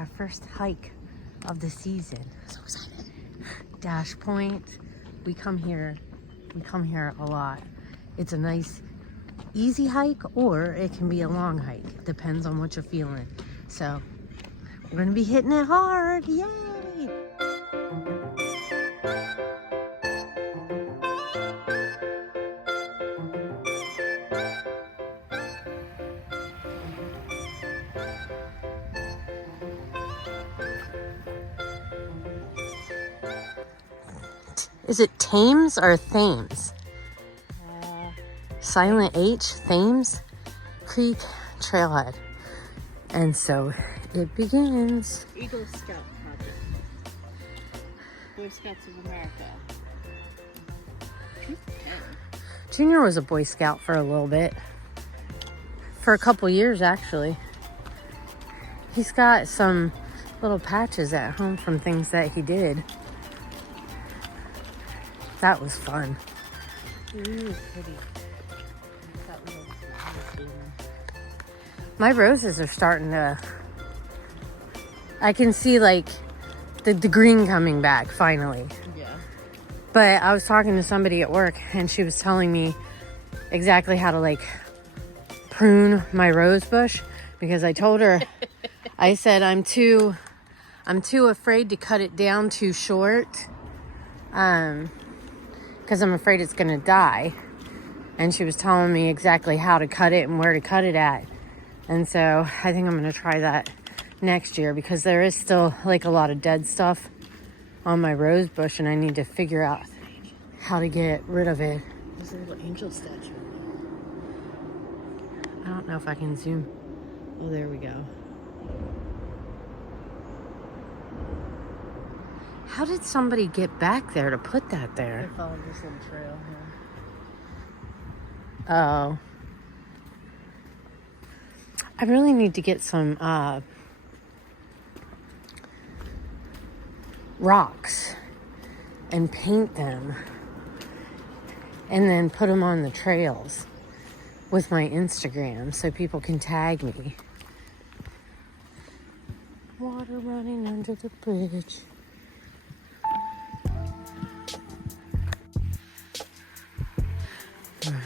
our first hike of the season. So excited. Dash Point. We come here a lot. It's a nice, easy hike, or it can be a long hike. Depends on what you're feeling. So we're gonna be hitting it hard. Yay! Is it Thames or Thames? Silent H, Thames Creek Trailhead. And so it begins. Eagle Scout Project. Boy Scouts of America. Junior was a Boy Scout for a little bit. For a couple years, actually. He's got some little patches at home from things that he did. That was fun. Ooh, pretty. My roses are starting to... I can see like the green coming back finally. Yeah. But I was talking to somebody at work and she was telling me exactly how to like prune my rose bush, because I told her, I said, I'm too afraid to cut it down too short. Because I'm afraid it's gonna die. And she was telling me exactly how to cut it and where to cut it at. And so I think I'm gonna try that next year, because there is still like a lot of dead stuff on my rose bush and I need to figure out how to get rid of it. There's a little angel statue. I don't know if I can zoom. Oh, there we go. How did somebody get back there to put that I there? followed this little trail here. Oh. I really need to get some rocks and paint them and then put them on the trails with my Instagram so people can tag me. Water running under the bridge.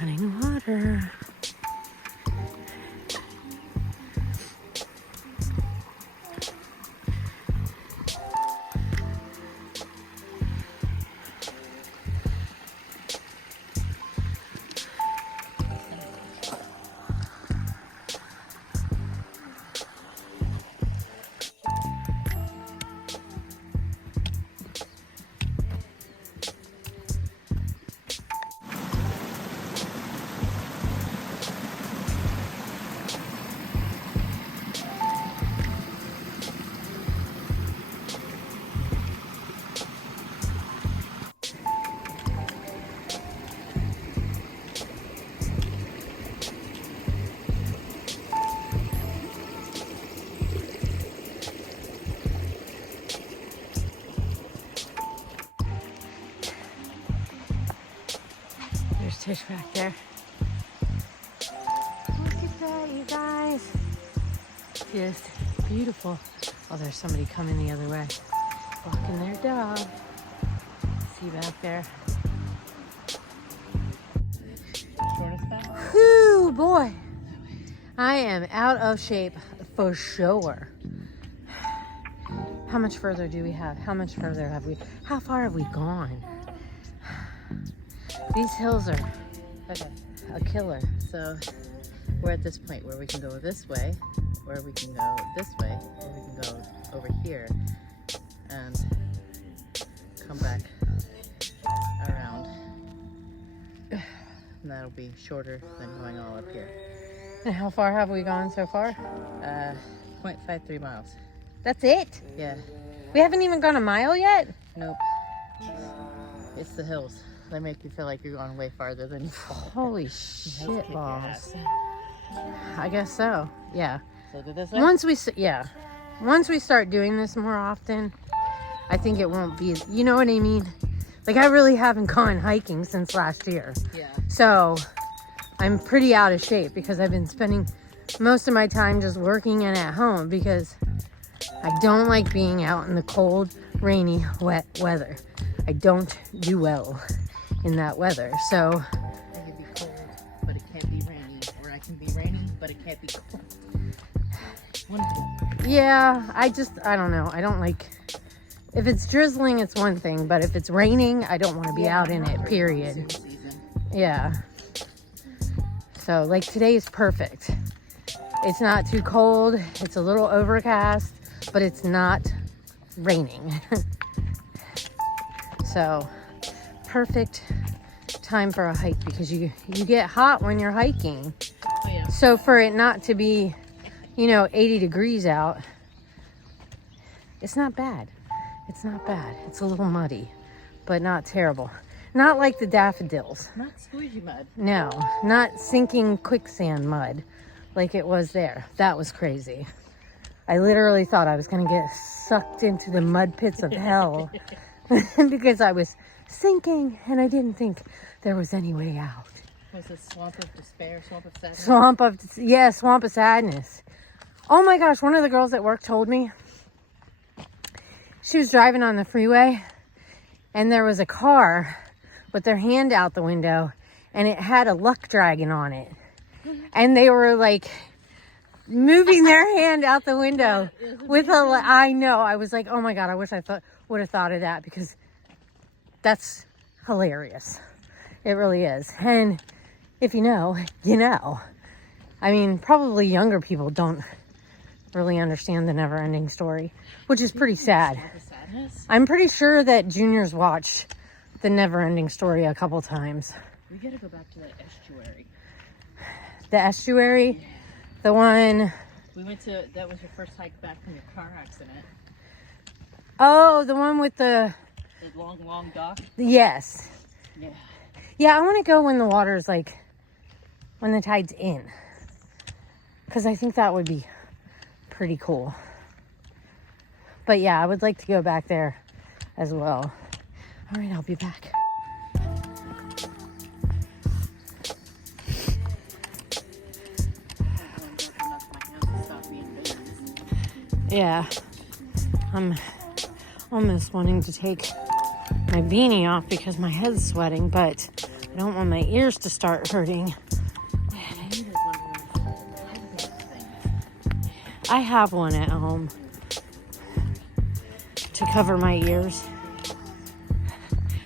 Running water. There's Tish back there. Look at that, you guys. Just beautiful. Oh, there's somebody coming the other way. Walking their dog. See back there. Shortest path? Whew, boy. I am out of shape for sure. How much further do we have? How much further have we? How far have we gone? These hills are a killer. So we're at this point where we can go this way, or we can go this way, or we can go over here and come back around. And that'll be shorter than going all up here. And how far have we gone so far? 0.53 miles. That's it? Yeah. We haven't even gone a mile yet? Nope. It's the hills. They make you feel like you're going way farther than you fall. Holy shit balls. I guess so. Yeah. So do this way? Once we start doing this more often, I think it won't be, you know what I mean? Like, I really haven't gone hiking since last year. Yeah. So I'm pretty out of shape because I've been spending most of my time just working and at home, because I don't like being out in the cold, rainy, wet weather. I don't do well in that weather. So I can be cold, but it can't be rainy. Or I can be rainy, but it can't be cold. yeah, I don't know. I don't like, if it's drizzling, it's one thing, but if it's raining, I don't want to be out in it, period. Yeah. So like today is perfect. It's not too cold. It's a little overcast, but it's not raining. So perfect time for a hike because you get hot when you're hiking. Oh, yeah. So for it not to be, 80 degrees out, it's not bad. It's not bad. It's a little muddy, but not terrible. Not like the daffodils. Not squeegee mud. No, not sinking quicksand mud like it was there. That was crazy. I literally thought I was going to get sucked into the mud pits of hell because I was sinking and I didn't think there was any way out. Was it swamp of despair, swamp of sadness? Swamp of sadness. Oh my gosh, one of the girls at work told me she was driving on the freeway and there was a car with their hand out the window and it had a luck dragon on it. And they were like moving their hand out the window with I know. I was like, oh my God, I wish I would have thought of that because that's hilarious. It really is. And if you know, you know. I mean, probably younger people don't really understand the never-ending story, which is pretty sad. I'm pretty sure that juniors watched the never-ending story a couple times. We gotta go back to that estuary. The estuary? Yeah. The one... We went to... That was your first hike back from your car accident. Oh, the one with the... The long dock? Yes. Yeah. Yeah, I want to go when the water's like... When the tide's in. Because I think that would be pretty cool. But yeah, I would like to go back there as well. All right, I'll be back. Yeah, I'm almost wanting to take my beanie off because my head's sweating, but I don't want my ears to start hurting. I have one at home to cover my ears,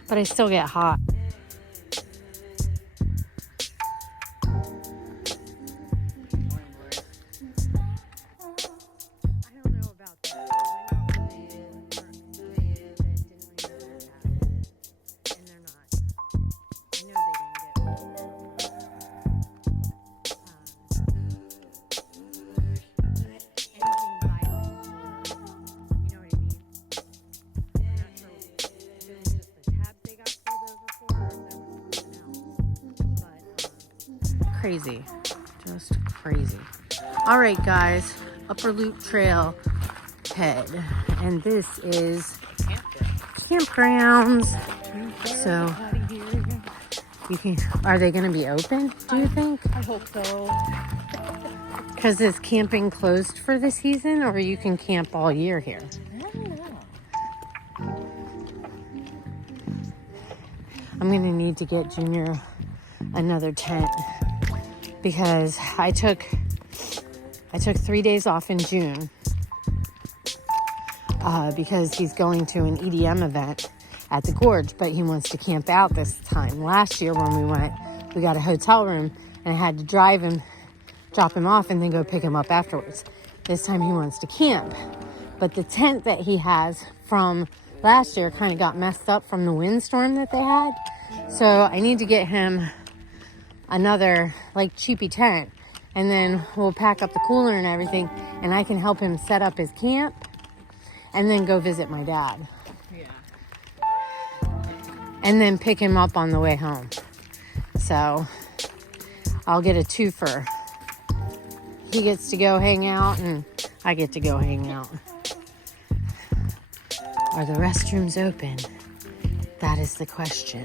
but I still get hot. Crazy, just crazy. All right, guys, Upper Loop Trail head, and this is campgrounds. So you can. Are they going to be open? Do you think? I hope so. Because is camping closed for the season, or you can camp all year here? I don't know. I'm going to need to get Junior another tent. Because I took 3 days off in June because he's going to an EDM event at the Gorge, but he wants to camp out this time. Last year when we went, we got a hotel room and I had to drive him, drop him off, and then go pick him up afterwards. This time he wants to camp. But the tent that he has from last year kind of got messed up from the windstorm that they had. So I need to get him another like cheapy tent, and then we'll pack up the cooler and everything, and I can help him set up his camp and then go visit my dad. Yeah. And then pick him up on the way home. So I'll get a twofer. He gets to go hang out and I get to go hang out. Are the restrooms open? That is the question.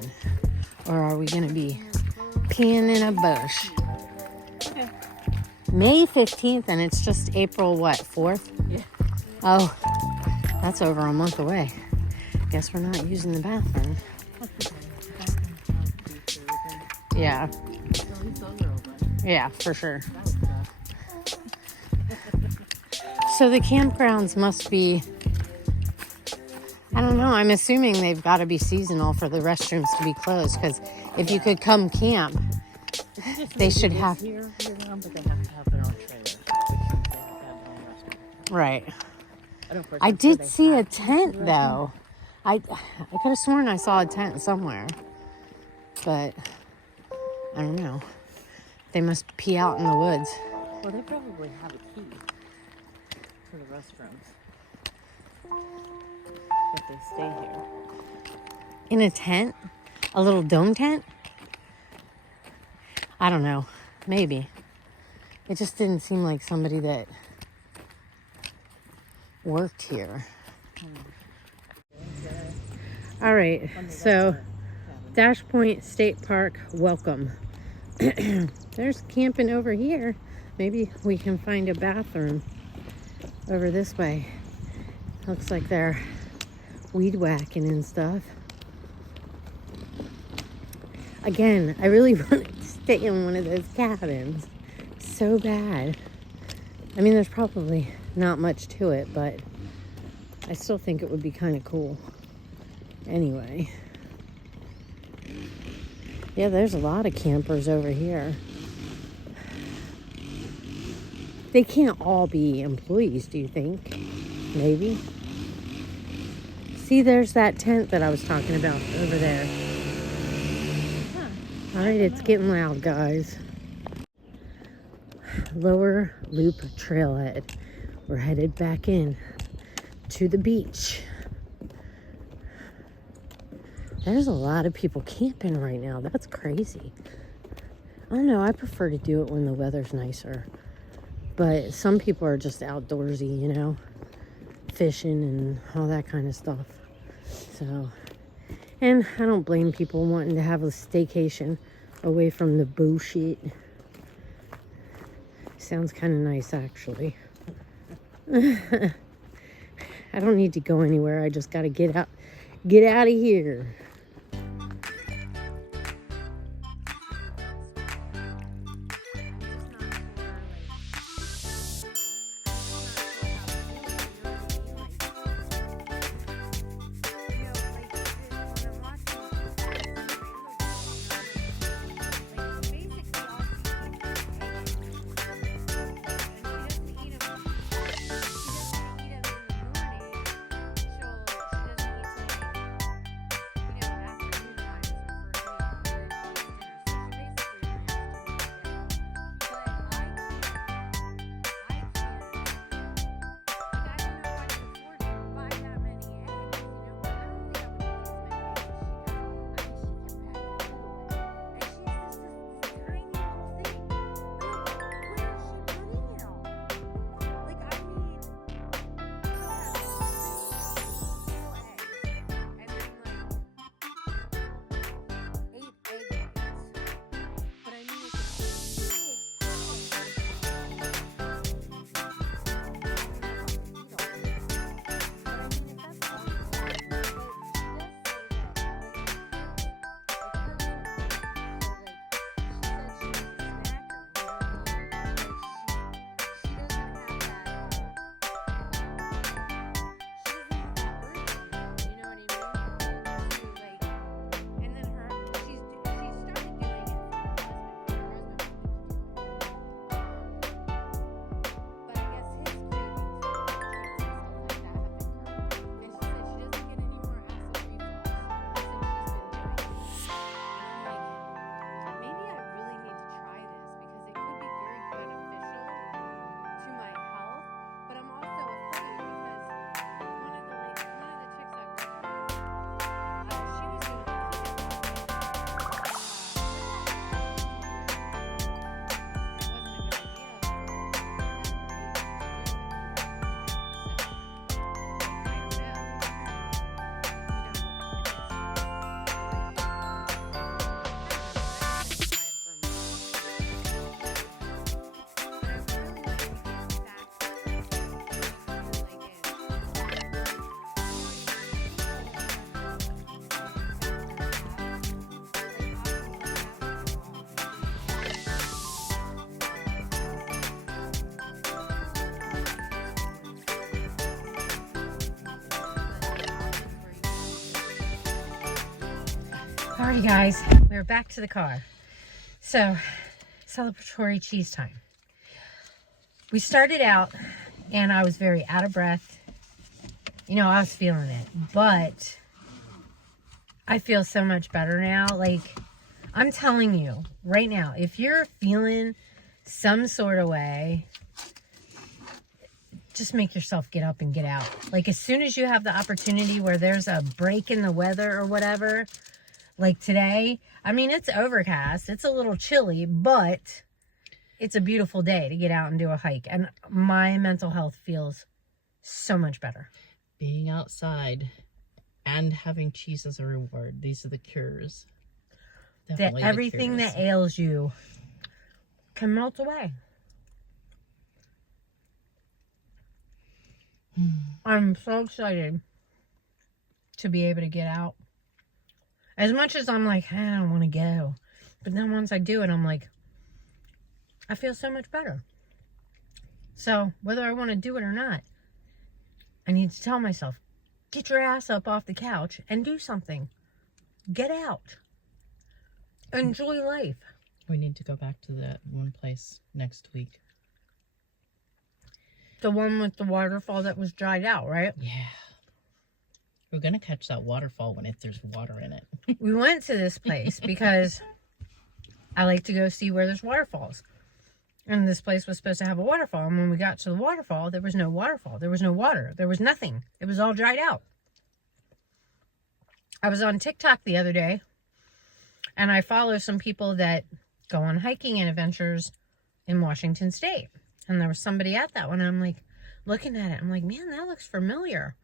Or are we going to be peeing in a bush? Yeah. May 15th, and it's just April, what, 4th? Yeah. Oh, that's over a month away. Guess we're not using the bathroom. Yeah. Yeah, for sure. So the campgrounds must be, I don't know, I'm assuming they've got to be seasonal for the restrooms to be closed, because if you could come camp, they should have. Here, but they have to have their own trailer, which means they have to have their own restaurant. Right. And of course, I I'm sure did they see a have tent to though. I could have sworn I saw a tent somewhere, but I don't know. They must pee out in the woods. Well, they probably have a key to the restrooms if they stay here. In a tent? A little dome tent? I don't know. Maybe. It just didn't seem like somebody that worked here. All right, so Dash Point State Park, welcome. There's camping over here. Maybe we can find a bathroom over this way. Looks like they're weed whacking and stuff. Again, I really want to stay in one of those cabins so bad. I mean, there's probably not much to it, but I still think it would be kind of cool. Anyway. Yeah, there's a lot of campers over here. They can't all be employees, do you think? Maybe. See, there's that tent that I was talking about over there. All right, it's getting loud, guys. Lower Loop Trailhead. We're headed back in to the beach. There's a lot of people camping right now. That's crazy. I don't know. I prefer to do it when the weather's nicer. But some people are just outdoorsy, you know, fishing and all that kind of stuff. So, and I don't blame people wanting to have a staycation away from the bullshit. Sounds kind of nice, actually. I don't need to go anywhere. I just got to get out of here. Alrighty guys, we're back to the car. So, celebratory cheese time. We started out and I was very out of breath. You know, I was feeling it, but I feel so much better now. Like, I'm telling you right now, if you're feeling some sort of way, just make yourself get up and get out. Like, as soon as you have the opportunity where there's a break in the weather or whatever, like today, I mean, it's overcast, it's a little chilly, but it's a beautiful day to get out and do a hike. And my mental health feels so much better. Being outside and having cheese as a reward. These are the cures. That everything that ails you can melt away. I'm so excited to be able to get out. As much as I'm like, I don't want to go. But then once I do it, I'm like, I feel so much better. So whether I want to do it or not, I need to tell myself, get your ass up off the couch and do something. Get out. Enjoy life. We need to go back to that one place next week. The one with the waterfall that was dried out, right? Yeah. We're going to catch that waterfall when there's water in it. We went to this place because I like to go see where there's waterfalls. And this place was supposed to have a waterfall. And when we got to the waterfall, there was no waterfall. There was no water. There was nothing. It was all dried out. I was on TikTok the other day. And I follow some people that go on hiking and adventures in Washington State. And there was somebody at that one. And I'm like, looking at it. I'm like, man, that looks familiar.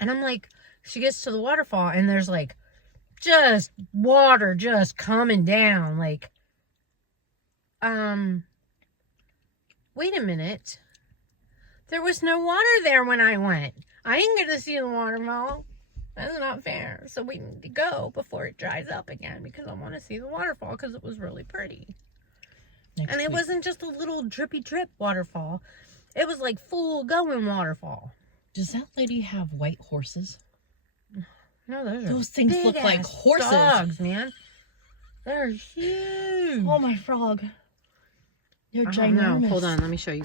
And I'm like, she gets to the waterfall. And there's like, just water just coming down. Like, wait a minute. There was no water there when I went. I didn't get to see the waterfall. That's not fair. So we need to go before it dries up again because I want to see the waterfall because it was really pretty. And it wasn't just a little drippy drip waterfall. It was like full going waterfall. Does that lady have white horses? No, those things look like horses. Dogs, man. They're huge. Oh, my frog. They're ginormous. No, hold on. Let me show you.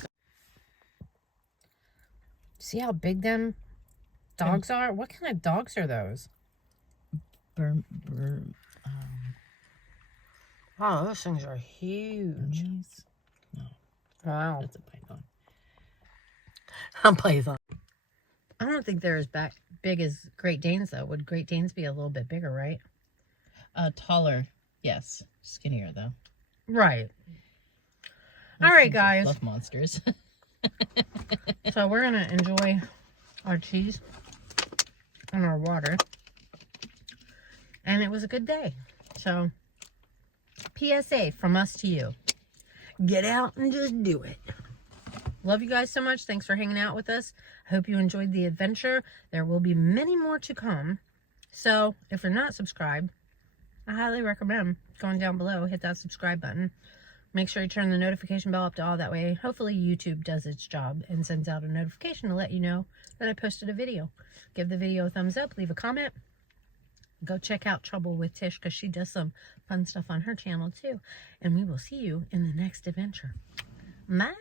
See how big them dogs are? What kind of dogs are those? Wow, those things are huge. No. Wow. That's a python. A python. I don't think they're as big as Great Danes, though. Would Great Danes be a little bit bigger, right? Taller, yes. Skinnier, though. Right. All right, guys. Love monsters. So we're going to enjoy our cheese and our water. And it was a good day. So, PSA from us to you. Get out and just do it. Love you guys so much. Thanks for hanging out with us. I hope you enjoyed the adventure. There will be many more to come. So, if you're not subscribed, I highly recommend going down below, hit that subscribe button. Make sure you turn the notification bell up to all. That way, hopefully YouTube does its job and sends out a notification to let you know that I posted a video. Give the video a thumbs up, leave a comment. Go check out Trouble with Tish because she does some fun stuff on her channel too. And we will see you in the next adventure. Bye.